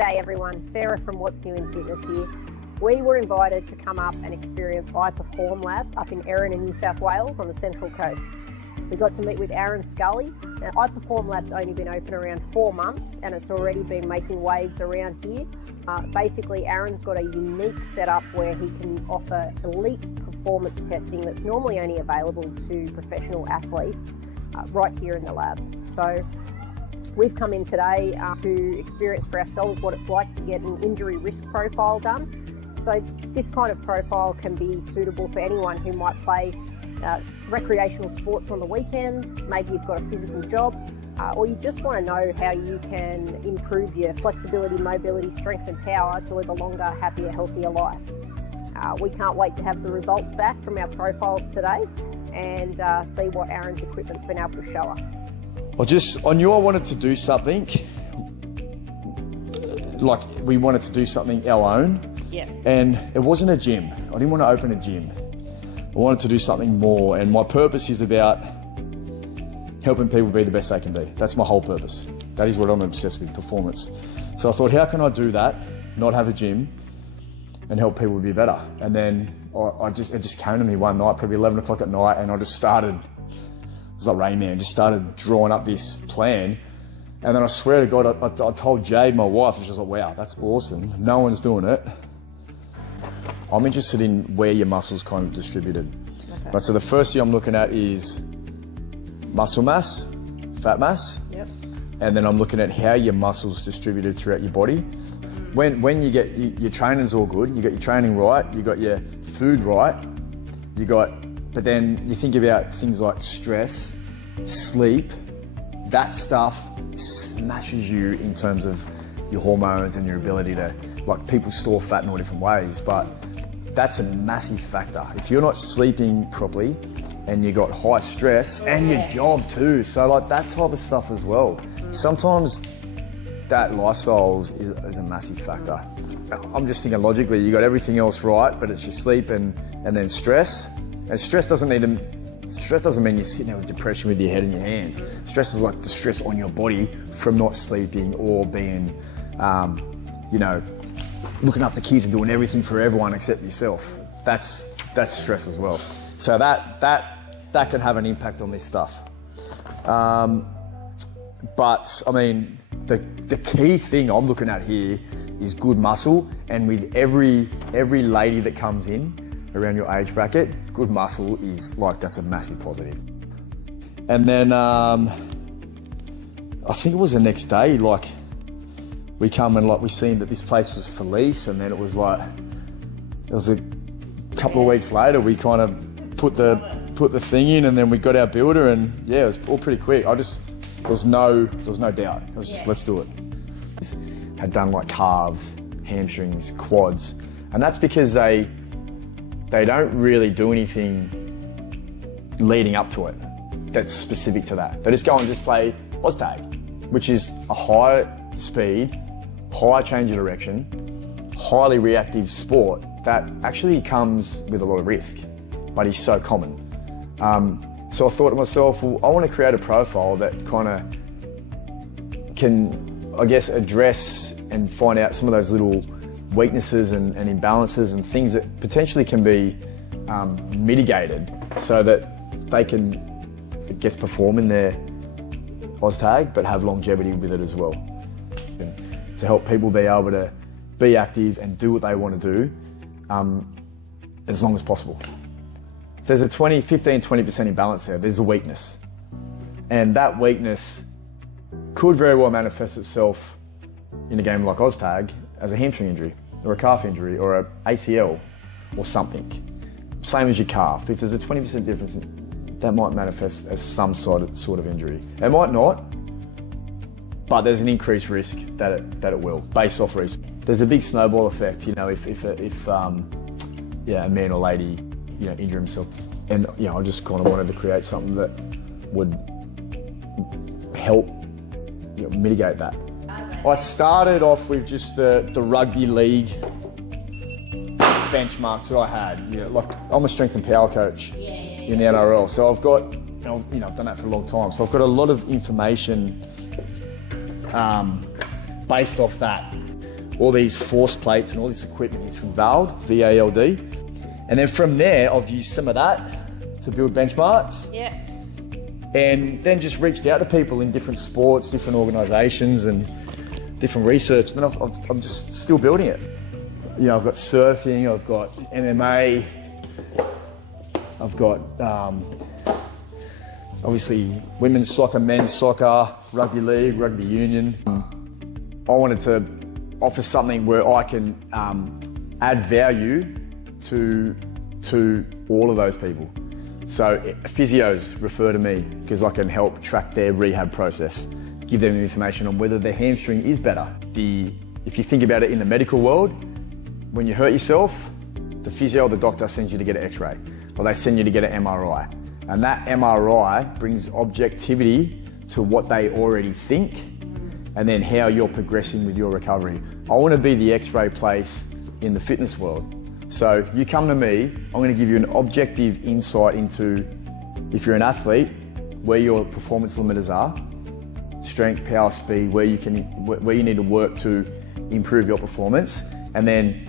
G'day everyone, Sarah from What's New in Fitness here. We were invited to come up and experience iPerform Lab up in Erin in New South Wales on the Central Coast. We got to meet with Aaron Scully. Now, iPerform Lab's only been open around 4 months and it's already been making waves around here. Basically, Aaron's got a unique setup where he can offer elite performance testing that's normally only available to professional athletes right here in the lab. So we've come in today to experience for ourselves what it's like to get an injury risk profile done. So this kind of profile can be suitable for anyone who might play recreational sports on the weekends. Maybe you've got a physical job, or you just want to know how you can improve your flexibility, mobility, strength and power to live a longer, happier, healthier life. We can't wait to have the results back from our profiles today and see what Aaron's equipment's been able to show us. I knew I wanted to do something, like we wanted to do something our own. Yeah. And it wasn't a gym. I didn't want to open a gym. I wanted to do something more, and my purpose is about helping people be the best they can be. That's my whole purpose. That is what I'm obsessed with, performance. So I thought, how can I do that, not have a gym, and help people be better? And then it just came to me one night, probably 11 o'clock at night, and I just started, it was like Rain Man, just started drawing up this plan. And then I swear to God, I told Jade, my wife, and she was like, wow, that's awesome. No one's doing it. I'm interested in where your muscles kind of distributed. Okay. Right, so the first thing I'm looking at is muscle mass, fat mass. Yep. And then I'm looking at how your muscles distributed throughout your body. When you get, your training's all good, you got your training right, you got your food right, but then you think about things like stress, sleep, that stuff smashes you in terms of your hormones and your ability to, like, people store fat in all different ways, but that's a massive factor. If you're not sleeping properly and you got high stress and your job too, so like that type of stuff as well. Sometimes that lifestyle is a massive factor. I'm just thinking logically, you got everything else right, but it's your sleep and then stress. And stress doesn't mean you're sitting there with depression with your head in your hands. Stress is like the stress on your body from not sleeping or being, looking after kids and doing everything for everyone except yourself. That's stress as well. So that can have an impact on this stuff. But I mean, the key thing I'm looking at here is good muscle, and with every lady that comes in around your age bracket, good muscle is like, that's a massive positive. And then I think it was the next day, like we come and like we seen that this place was for lease, and then it was a couple of weeks later we kind of put the thing in, and then we got our builder, and yeah, it was all pretty quick. There was no doubt. It was just, let's do it. Had done like calves, hamstrings, quads, and that's because they don't really do anything leading up to it that's specific to that. They just go and just play OzTag, which is a high speed, high change of direction, highly reactive sport that actually comes with a lot of risk, but is so common. So I thought to myself, well, I want to create a profile that kind of can, I guess, address and find out some of those little weaknesses and imbalances and things that potentially can be mitigated so that they can, I guess, perform in their OzTag but have longevity with it as well. And to help people be able to be active and do what they want to do as long as possible. If there's a 15-20% imbalance there, there's a weakness. And that weakness could very well manifest itself in a game like OzTag as a hamstring injury or a calf injury or an ACL or something. Same as your calf. If there's a 20% difference, that might manifest as some sort of injury. It might not, but there's an increased risk that it will, based off research. There's a big snowball effect, you know, if a man or lady, you know, injure himself. And, you know, I just kind of wanted to create something that would help, you know, mitigate that. I started off with just the rugby league benchmarks that I had. You know, like, I'm a strength and power coach in the NRL, so I've got, I've done that for a long time. So I've got a lot of information based off that. all these force plates and all this equipment is from VALD, V-A-L-D. And then from there, I've used some of that to build benchmarks. Yeah. And then just reached out to people in different sports, different organisations and different research. And then I'm just still building it. You know, I've got surfing, I've got MMA, I've got obviously women's soccer, men's soccer, rugby league, rugby union. I wanted to offer something where I can add value to all of those people. So physios refer to me because I can help track their rehab process, give them information on whether their hamstring is better. If you think about it in the medical world, when you hurt yourself, the physio or the doctor sends you to get an x-ray, or they send you to get an MRI. And that MRI brings objectivity to what they already think and then how you're progressing with your recovery. I want to be the x-ray place in the fitness world. So you come to me, I'm going to give you an objective insight into, if you're an athlete, where your performance limiters are, strength, power, speed, where you need to work to improve your performance, and then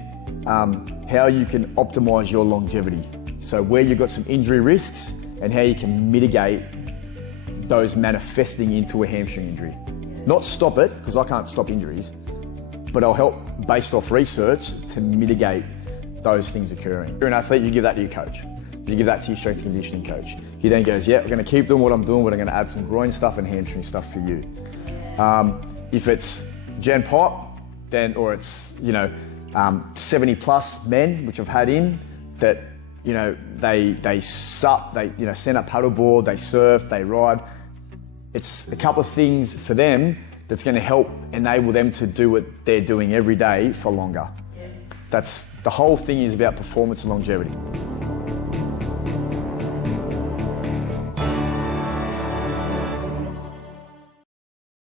how you can optimize your longevity. So where you've got some injury risks and how you can mitigate those manifesting into a hamstring injury. Not stop it, because I can't stop injuries, but I'll help, based off research, to mitigate those things occurring. If you're an athlete, you give that to your coach. You give that to your strength and conditioning coach. He then goes, yeah, I'm going to keep doing what I'm doing, but I'm going to add some groin stuff and hamstring stuff for you. If it's Gen Pop, then, or it's, 70 plus men, which I've had in, that, they sup, they, stand up paddleboard, they surf, they ride. It's a couple of things for them that's going to help enable them to do what they're doing every day for longer. That's the whole thing is about performance and longevity.